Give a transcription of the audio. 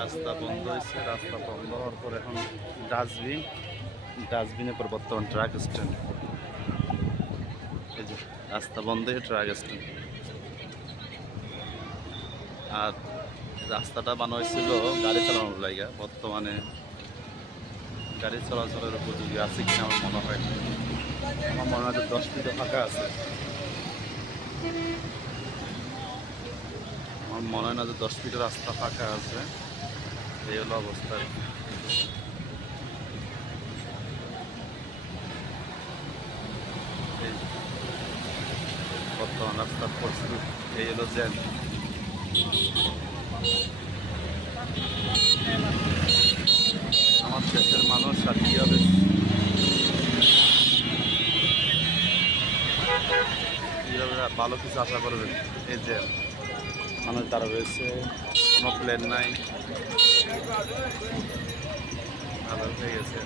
রাস্তা বন্ধ হয়েছে, রাস্তা বন্ধ হওয়ার পর এখন ডাস্টবিনের পর বর্তমান ট্রাক স্ট্যান্ড। এই যে রাস্তা বন্ধ হয়ে ট্রাক স্ট্যান্ড। আর রাস্তাটা বানানো হয়েছিল গাড়ি চালানোর জায়গা, বর্তমানে গাড়ি চলাচলের উপযোগী আছে কিনা আমার মনে হয় না। আমার মনে হয় 10 ফিটও ফাঁকা আছে। আমার মনে হয় না যে 10 ফিটের রাস্তা ফাঁকা আছে। এই হলো অবস্থা। এই বর্তমান রাস্তার পরিস্থিতি এই হলো জ্যাম। আমার দেশের মানুষ আর কীভাবে ভালো কিছু আশা করবেন? এই যে মানুষ দাঁড়া রয়েছে, কোনো প্লেন নাই, ভালো হয়ে গেছে।